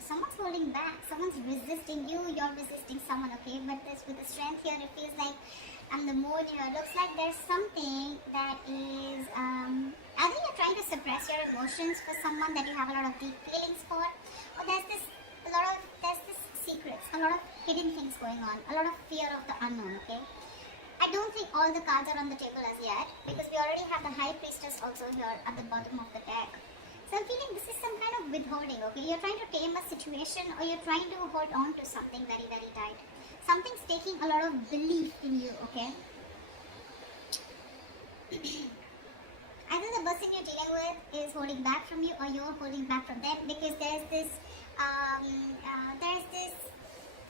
Someone's holding back. Someone's resisting you. You're resisting someone, okay? But this with the strength here, it feels like, and the moon here, looks like there's something that is, either you're trying to suppress your emotions for someone that you have a lot of deep feelings for, or there's this secrets, a lot of hidden things going on, a lot of fear of the unknown, okay? I don't think all the cards are on the table as yet, because we already have the High Priestess also here at the bottom of the deck. So I'm feeling this is some kind of withholding, okay? You're trying to tame a situation, or you're trying to hold on to something very, very tight. Something's taking a lot of belief in you, okay? Either the person you're dealing with is holding back from you, or you're holding back from them, because there's this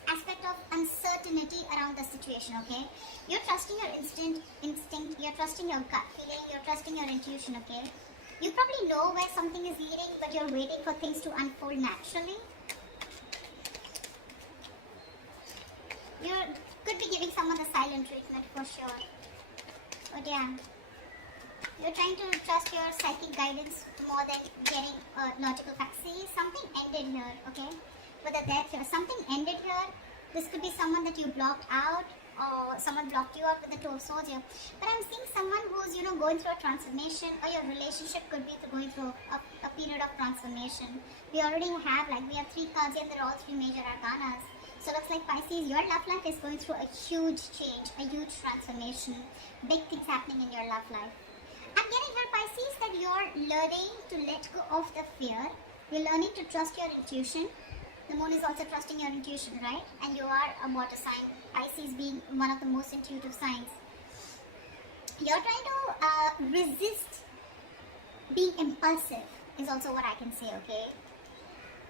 aspect of uncertainty around the situation, okay? You're trusting your instinct, you're trusting your gut feeling, you're trusting your intuition, okay? You probably know where something is leading, but you're waiting for things to unfold naturally. You could be giving someone the silent treatment for sure. But yeah, you're trying to trust your psychic guidance more than getting logical facts. See, something ended here, okay? With the death here, something ended here. This could be someone that you blocked out, or someone blocked you out with the Two of Swords here. But I'm seeing someone who's, going through a transformation, or your relationship could be going through a period of transformation. We have 3 cards here, and they're all 3 major arcanas. So looks like Pisces, your love life is going through a huge change, a huge transformation. Big things happening in your love life. I'm getting here, Pisces, that you're learning to let go of the fear. You're learning to trust your intuition. The moon is also trusting your intuition, right? And you are a water sign, Pisces being one of the most intuitive signs. You're trying to resist being impulsive, is also what I can say, okay?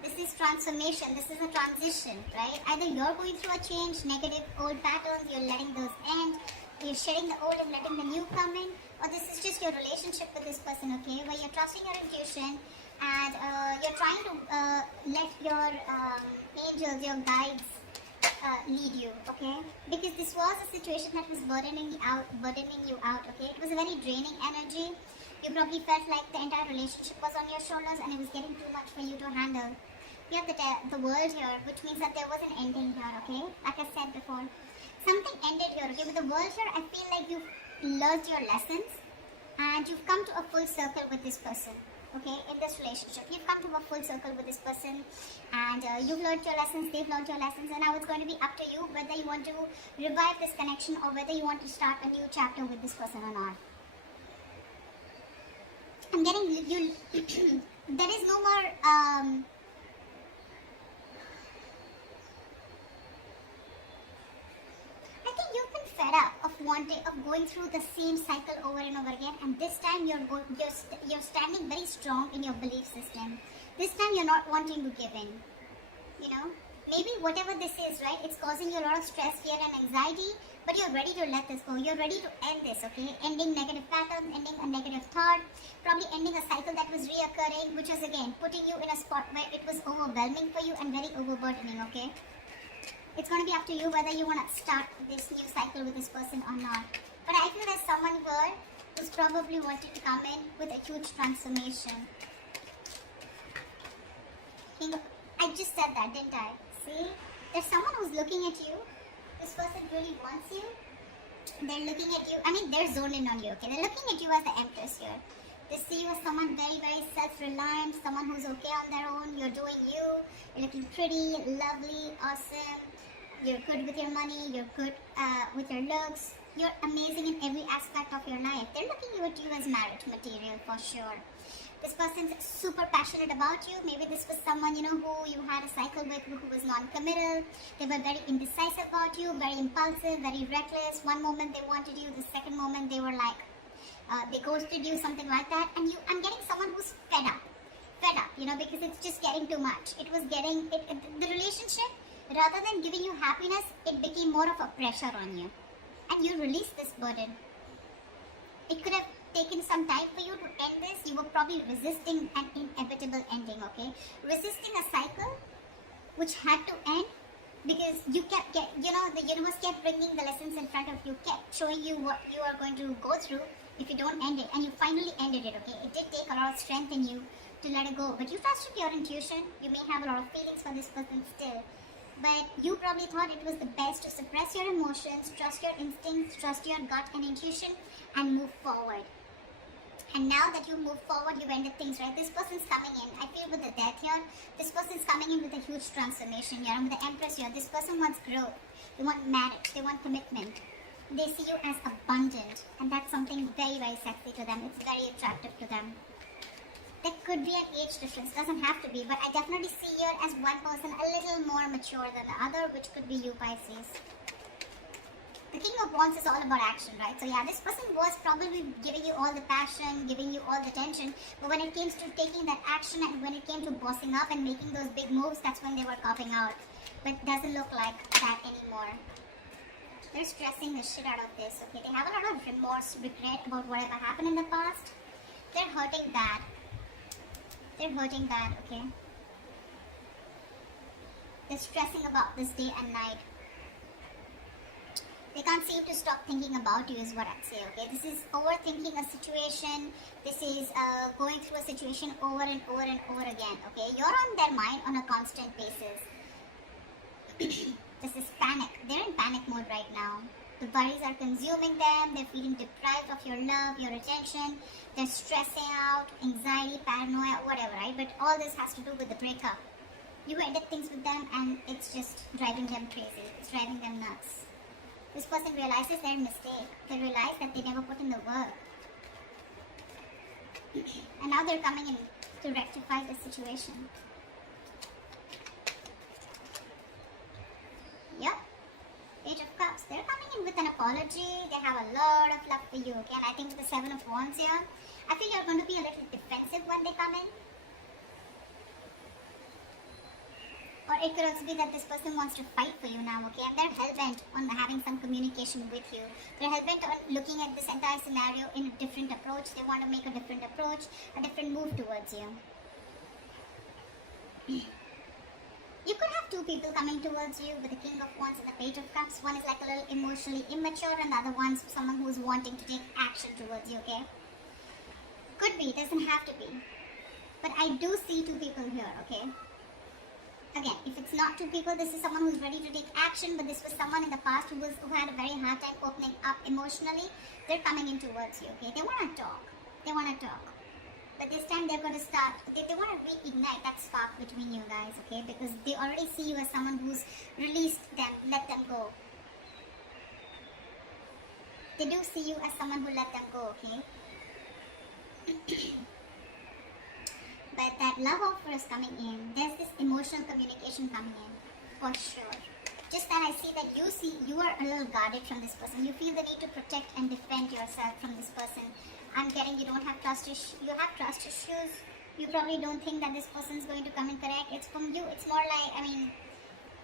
This is transformation, this is a transition, right? Either you're going through a change, negative old patterns, you're letting those end, you're shedding the old and letting the new come in, or this is just your relationship with this person, okay? Where you're trusting your intuition, and you're trying to let your angels, your guides lead you, okay? Because this was a situation that was burdening you out, okay? It was a very draining energy. You probably felt like the entire relationship was on your shoulders and it was getting too much for you to handle. You have the world here, which means that there was an ending here, okay? Like I said before, something ended here, okay? With the world here, I feel like you've learned your lessons and you've come to a full circle with this person. Okay, in this relationship, you've come to a full circle with this person, and you've learned your lessons, they've learned your lessons, and now it's going to be up to you whether you want to revive this connection or whether you want to start a new chapter with this person or not. I'm getting you. There is no more. I think you've been fed up of going through the same cycle over and over again, and this time you're standing very strong in your belief system. This time you're not wanting to give in. Maybe whatever this is, right? It's causing you a lot of stress, fear, and anxiety. But you're ready to let this go. You're ready to end this, okay? Ending negative patterns, ending a negative thought, probably ending a cycle that was reoccurring, which is again putting you in a spot where it was overwhelming for you and very overburdening, okay? It's going to be up to you whether you want to start this new cycle with this person or not. But I feel there's someone here who's probably wanting to come in with a huge transformation. I just said that, didn't I? See? There's someone who's looking at you. This person really wants you. They're looking at you. I mean, they're zoned in on you, okay? They're looking at you as the Empress here. They see you as someone very, very self-reliant, someone who's okay on their own. You're doing you. You're looking pretty, lovely, awesome. You're good with your money. You're good with your looks. You're amazing in every aspect of your life. They're looking at you as marriage material for sure. This person's super passionate about you. Maybe this was someone, who you had a cycle with who was non-committal. They were very indecisive about you, very impulsive, very reckless. One moment they wanted you, the second moment they were like, they ghosted you, something like that. And I'm getting someone who's fed up, because it's just getting too much. It was getting, the relationship, rather than giving you happiness, it became more of a pressure on you. And you released this burden. It could have taken some time for you to end this. You were probably resisting an inevitable ending, okay? Resisting a cycle which had to end because you kept the universe kept bringing the lessons in front of you, kept showing you what you are going to go through if you don't end it, and you finally ended it, okay? It did take a lot of strength in you to let it go. But you trusted your intuition. You may have a lot of feelings for this person still. But you probably thought it was the best to suppress your emotions, trust your instincts, trust your gut and intuition, and move forward. And now that you move forward, you've ended things, right? This person's coming in. I feel with the death here, this person's coming in with a huge transformation here. And with the Empress here, this person wants growth. They want marriage. They want commitment. They see you as abundant. And that's something very, very sexy to them. It's very attractive to them. There could be an age difference. Doesn't have to be. But I definitely see here as one person a little more mature than the other, which could be you, Pisces. The King of Wands is all about action, right? So yeah, this person was probably giving you all the passion, giving you all the tension. But when it came to taking that action and when it came to bossing up and making those big moves, that's when they were copping out. But it doesn't look like that anymore. They're stressing the shit out of this, okay? They have a lot of remorse, regret about whatever happened in the past. They're hurting bad. They're hurting bad, okay? They're stressing about this day and night. They can't seem to stop thinking about you is what I'd say, okay? This is overthinking a situation. This is going through a situation over and over and over again, okay? You're on their mind on a constant basis. This is panic. They're in panic mode right now. The worries are consuming them. They're feeling deprived of your love, your attention. They're stressing out, anxiety, paranoia, whatever, right? But all this has to do with the breakup. You ended things with them and it's just driving them crazy. It's driving them nuts. This person realizes their mistake. They realize that they never put in the work. And now they're coming in to rectify the situation. Yep. Page of Cups. They're coming in with an apology. They have a lot of love for you. Okay? And I think with the Seven of Wands here, I feel you're going to be a little defensive when they come in. Or it could also be that this person wants to fight for you now, okay? And they're hell-bent on having some communication with you. They're hell-bent on looking at this entire scenario in a different approach. They want to make a different approach, a different move towards you. You could have two people coming towards you with the King of Wands and the Page of Cups. One is like a little emotionally immature and the other one's someone who's wanting to take action towards you, okay? Could be, doesn't have to be. But I do see two people here, okay? Again, if it's not two people, this is someone who's ready to take action, but this was someone in the past who had a very hard time opening up emotionally. They're coming in towards you, okay? They want to talk. They want to talk. But this time they're going to start, they want to reignite that spark between you guys, okay? Because they already see you as someone who's released them, let them go. They do see you as someone who let them go, okay? But that love offer is coming in. There's this emotional communication coming in, for sure. Just that I see that you are a little guarded from this person. You feel the need to protect and defend yourself from this person. I'm getting you don't have trust issues. You have trust issues. You probably don't think that this person is going to come and correct. It's from you. It's more like, I mean,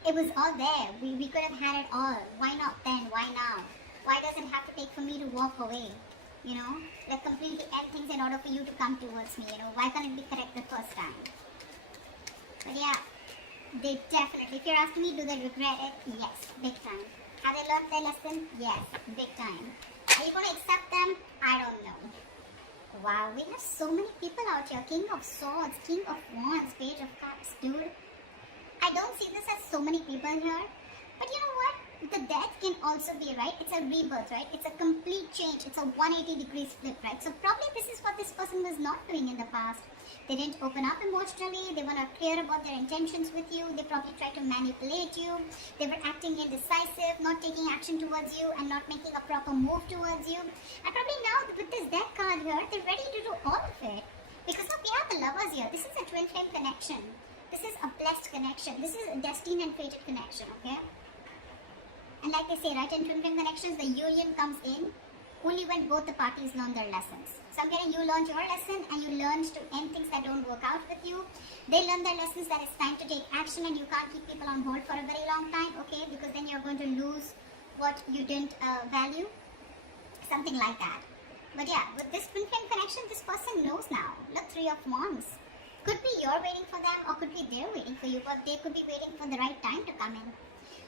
it was all there. We could have had it all. Why not then? Why now? Why does it have to take for me to walk away? You know, like completely end things in order for you to come towards me, you know. Why can't it be correct the first time? But yeah, they definitely, if you're asking me, do they regret it? Yes, big time. Have they learned their lesson? Yes, big time. Are you going to accept them? I don't know. Wow, we have so many people out here. King of Swords, King of Wands, Page of Cups, dude. I don't see this as so many people here. But you know what? The death can also be, right? It's a rebirth, right? It's a complete change. It's a 180 degrees flip, right? So probably this is what this person was not doing in the past. They didn't open up emotionally. They were not clear about their intentions with you. They probably tried to manipulate you. They were acting indecisive, not taking action towards you and not making a proper move towards you. And probably now with this death card here, they're ready to do all of it. Because look, we have the lovers here. This is a twin flame connection. This is a blessed connection. This is a destined and fated connection, okay? And like they say, right, in twin flame connections, the union comes in only when both the parties learn their lessons. So I'm getting you learned your lesson and you learned to end things that don't work out with you. They learn their lessons that it's time to take action and you can't keep people on hold for a very long time, okay? Because then you're going to lose what you didn't value. Something like that. But yeah, with this twin flame connection, this person knows now. Look, Three of Wands. Could be you're waiting for them or could be they're waiting for you, but they could be waiting for the right time to come in.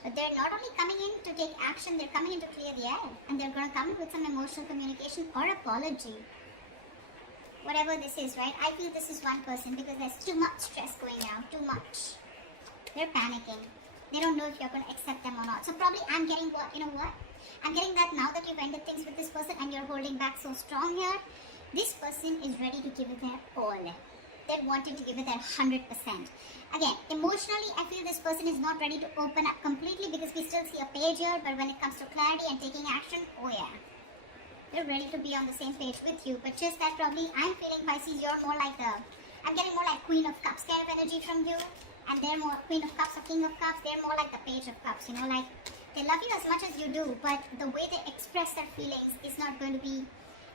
But they're not only coming in to take action, they're coming in to clear the air. And they're going to come in with some emotional communication or apology. whatever this is, right? I feel this is one person because there's too much stress going out, too much. They're panicking. They don't know if you're going to accept them or not. So probably I'm getting what, you know what? I'm getting that now that you've ended things with this person and you're holding back so strong here, this person is ready to give it their all. They're wanting to give it their 100%. Again, emotionally, I feel this person is not ready to open up completely because we still see a page here, but when it comes to clarity and taking action, oh yeah. They're ready to be on the same page with you, but just that probably I'm feeling, Pisces, you're more like I'm getting more like Queen of Cups kind of energy from you, and they're more Queen of Cups or King of Cups, they're more like the Page of Cups, you know, like they love you as much as you do, but the way they express their feelings is not going to be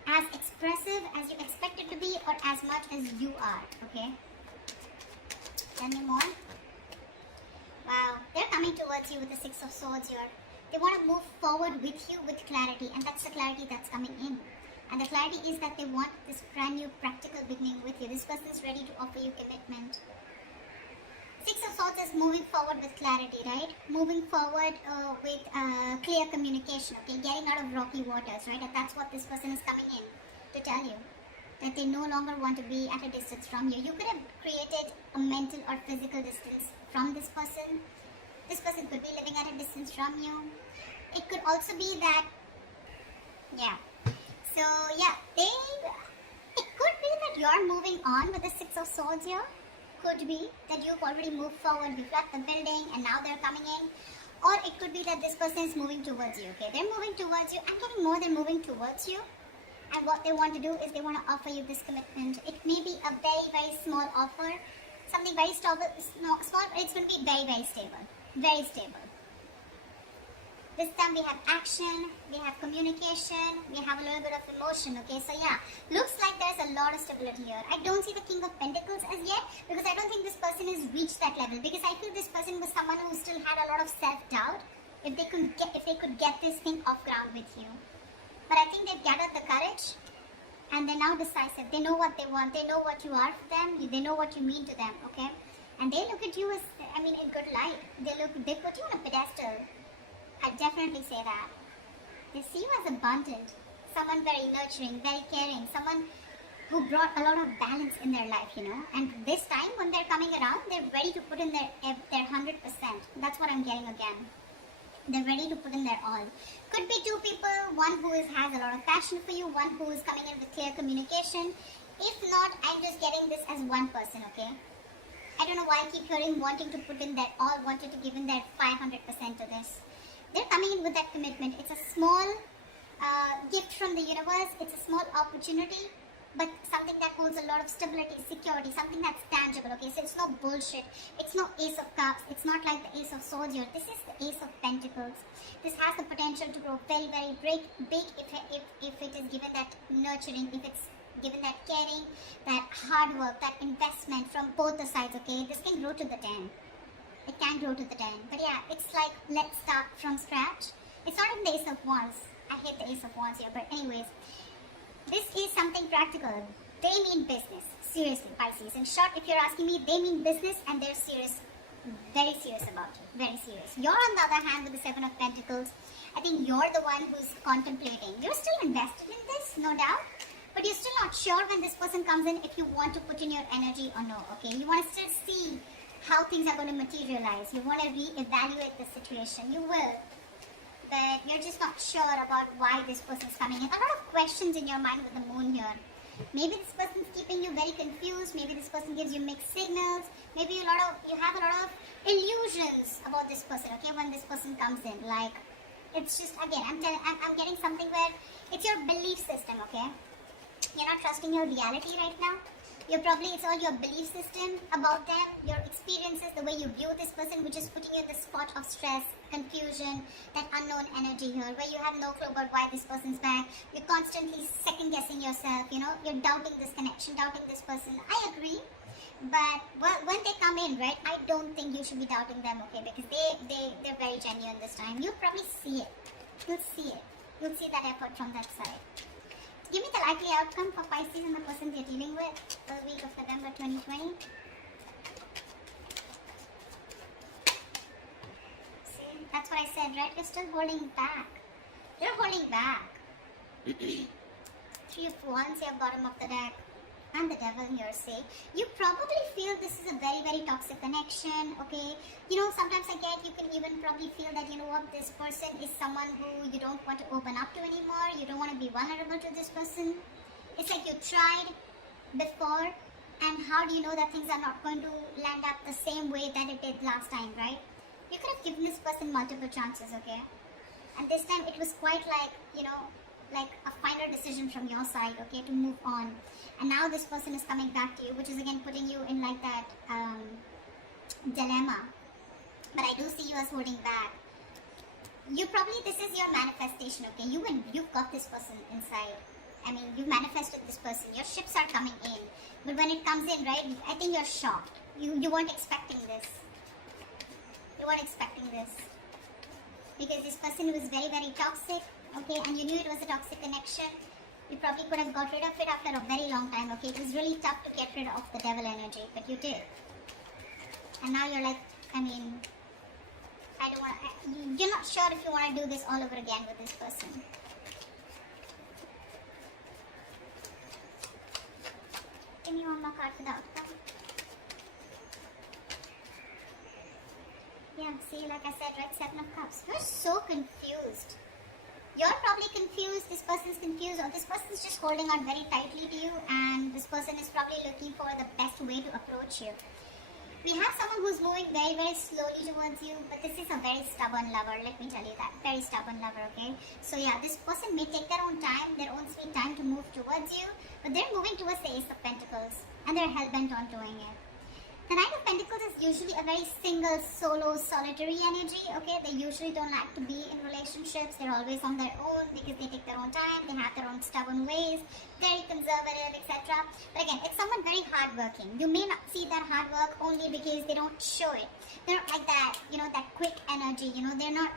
as expressive as you expect it to be or as much as you are, okay? Tell me more. Wow, they're coming towards you with the Six of Swords here. They want to move forward with you with clarity, and that's the clarity that's coming in. And the clarity is that they want this brand new practical beginning with you. This person is ready to offer you commitment. Six of Swords is moving forward with clarity, right? Moving forward with clear communication, okay? Getting out of rocky waters, right? And that's what this person is coming in to tell you. That they no longer want to be at a distance from you. You could have created a mental or physical distance from this person. This person could be living at a distance from you. It could also be that, yeah. So, yeah, it could be that you're moving on with the Six of Swords here. Could be that you've already moved forward, you've left the building, and now they're coming in. Or it could be that this person is moving towards you, okay? They're moving towards you. I'm getting more than moving towards you. And what they want to do is they want to offer you this commitment. It may be a very, very small offer. Something very small, but it's going to be very, very stable. Very stable. This time we have action, we have communication, we have a little bit of emotion, okay? So yeah, looks like there's a lot of stability here. I don't see the King of Pentacles as yet because I don't think this person has reached that level, because I feel this person was someone who still had a lot of self-doubt if they could get this thing off ground with you. But I think they've gathered the courage and they're now decisive. They know what they want. They know what you are for them. They know what you mean to them, okay? And they look at you as, in good light. They put you on a pedestal. I definitely say that. They see you as abundant, someone very nurturing, very caring, someone who brought a lot of balance in their life, you know. And this time when they're coming around, they're ready to put in their 100%. That's what I'm getting again. They're ready to put in their all. Could be two people, one who has a lot of passion for you, one who is coming in with clear communication. If not, I'm just getting this as one person, okay? I don't know why I keep hearing wanting to put in their all, wanting to give in their 500% to this. They're coming in with that commitment. It's a small gift from the universe. It's a small opportunity, but something that holds a lot of stability, security, something that's tangible, okay? So it's no bullshit. It's no Ace of Cups. It's not like the Ace of Swords here. This is the Ace of Pentacles. This has the potential to grow very, very big if it is given that nurturing, if it's given that caring, that hard work, that investment from both the sides, okay? This can grow to the 10. It can grow to the 10. But yeah, it's like, let's start from scratch. It's not even the Ace of Wands. I hate the Ace of Wands here. But anyways, this is something practical. They mean business. Seriously, Pisces. In short, if you're asking me, they mean business and they're serious. Very serious about it. Very serious. You're on the other hand with the Seven of Pentacles. I think you're the one who's contemplating. You're still invested in this, no doubt. But you're still not sure when this person comes in if you want to put in your energy or no, okay? You want to still see how things are going to materialize. You want to re-evaluate the situation. You will. But you're just not sure about why this person is coming in. A lot of questions in your mind with the moon here. Maybe this person's keeping you very confused. Maybe this person gives you mixed signals. Maybe you have a lot of illusions about this person, okay, when this person comes in. Like, it's just, again, I'm getting something where it's your belief system, okay? You're not trusting your reality right now. It's all your belief system about them, your experiences, the way you view this person, which is putting you in the spot of stress, confusion, that unknown energy here, where you have no clue about why this person's back. You're constantly second guessing yourself, you know, you're doubting this connection, doubting this person. I agree, but when they come in, right, I don't think you should be doubting them, okay, because they're very genuine this time. You'll probably see it. You'll see it. You'll see that effort from that side. Give me the likely outcome for Pisces and the person they're dealing with the week of November 2020. See, that's what I said, right? You're still holding back. You're holding back. 3 of Wands here, bottom of the deck. and the devil here say, you probably feel this is a very, very toxic connection, okay? You know, sometimes I get, you can even probably feel that, you know what, this person is someone who you don't want to open up to anymore. You don't want to be vulnerable to this person. It's like you tried before, and how do you know that things are not going to land up the same way that it did last time, right? You could have given this person multiple chances, okay? And this time it was quite like, you know, like a final decision from your side, okay, to move on. And now this person is coming back to you, which is again putting you in like that dilemma. But I do see you as holding back. You probably, this is your manifestation, okay? You've got this person inside. I mean, you manifested this person. Your ships are coming in. But when it comes in, right, I think you're shocked. You weren't expecting this. You weren't expecting this. Because this person was very, very toxic, okay, and you knew it was a toxic connection. You probably could have got rid of it after a very long time, okay? It was really tough to get rid of the devil energy, but you did. And now you're like, I mean, I don't want to, you're not sure if you want to do this all over again with this person. Give me one more card for the outcome. Yeah, see, like I said, right, 7 of Cups. You're so confused. You're probably confused, this person's confused, or this person's just holding on very tightly to you, and this person is probably looking for the best way to approach you. We have someone who's moving very, very slowly towards you, but this is a very stubborn lover, let me tell you that. Very stubborn lover, okay? So yeah, this person may take their own time, their own sweet time to move towards you, but they're moving towards the Ace of Pentacles, and they're hell-bent on doing it. The Knight of Pentacles is usually a very single, solo, solitary energy, okay? They usually don't like to be in relationships. They're always on their own because they take their own time. They have their own stubborn ways, very conservative, etc. But again, it's someone very hardworking. You may not see that hard work only because they don't show it. They're not like that, you know, that quick energy, you know. They're not,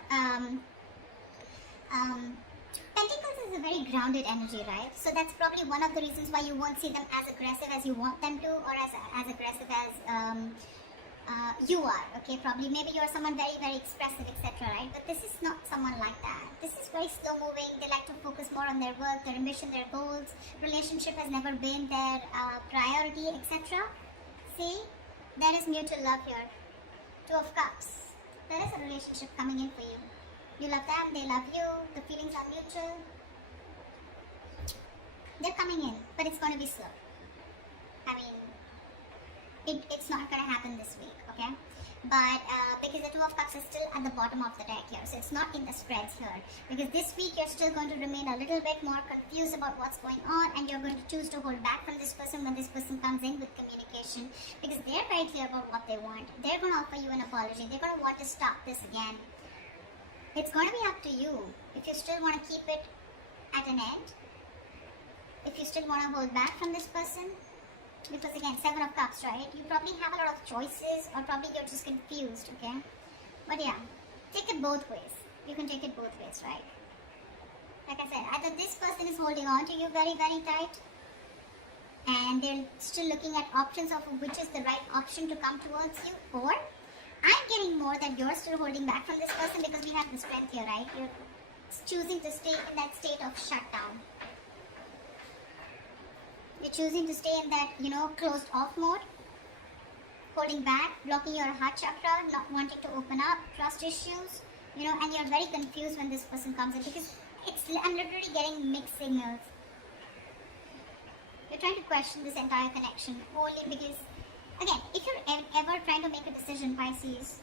Pentacles is a very grounded energy, right? So that's probably one of the reasons why you won't see them as aggressive as you want them to, or as aggressive as you are, okay? Probably, maybe you're someone very, very expressive, etc., right? But this is not someone like that. This is very slow moving. They like to focus more on their work, their ambition, their goals. Relationship has never been their priority, etc. See? There is mutual love here. 2 of Cups. There is a relationship coming in for you. You love them, they love you, the feelings are mutual. They're coming in, but it's going to be slow. I mean, it's not going to happen this week, okay? But because the 2 of Cups is still at the bottom of the deck here, so it's not in the spreads here. Because this week you're still going to remain a little bit more confused about what's going on, and you're going to choose to hold back from this person when this person comes in with communication. Because they're very clear about what they want. They're going to offer you an apology. They're going to want to stop this again. It's going to be up to you if you still want to keep it at an end, if you still want to hold back from this person, because again, 7 of Cups, right? You probably have a lot of choices, or probably you're just confused, okay? But yeah, take it both ways. You can take it both ways, right? Like I said, either this person is holding on to you very, very tight, and they're still looking at options of which is the right option to come towards you, or I'm getting more that you're still holding back from this person because we have the strength here, right? You're choosing to stay in that state of shutdown. You're choosing to stay in that, you know, closed off mode. Holding back, blocking your heart chakra, not wanting to open up, trust issues, you know, and you're very confused when this person comes in because I'm literally getting mixed signals. You're trying to question this entire connection only because, again, if you're ever trying to make a decision, Pisces,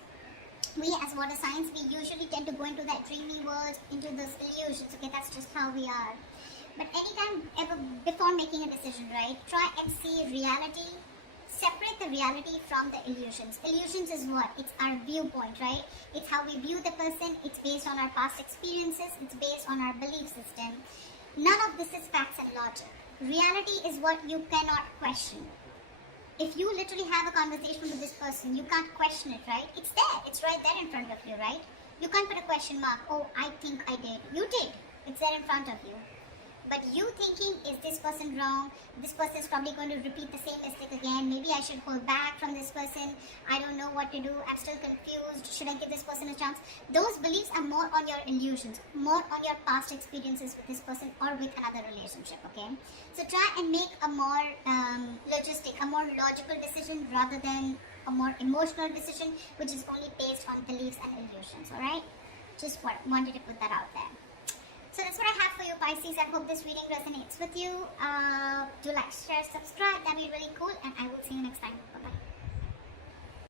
we as water signs, we usually tend to go into that dreamy world, into those illusions, okay, that's just how we are. But anytime, ever, before making a decision, right, try and see reality, separate the reality from the illusions. Illusions is what? It's our viewpoint, right? It's how we view the person, it's based on our past experiences, it's based on our belief system. None of this is facts and logic. Reality is what you cannot question. If you literally have a conversation with this person, you can't question it, right? It's there. It's right there in front of you, right? You can't put a question mark. Oh, I think I did. You did. It's there in front of you. But you thinking, is this person wrong? This person is probably going to repeat the same mistake again. Maybe I should hold back from this person. I don't know what to do. I'm still confused. Should I give this person a chance? Those beliefs are more on your illusions, more on your past experiences with this person or with another relationship, okay? So try and make a more logistic, a more logical decision rather than a more emotional decision, which is only based on beliefs and illusions, alright? Just wanted to put that out there. So that's what I have for you, Pisces. I hope this reading resonates with you. Do like, share, subscribe. That'd be really cool. And I will see you next time. Bye-bye.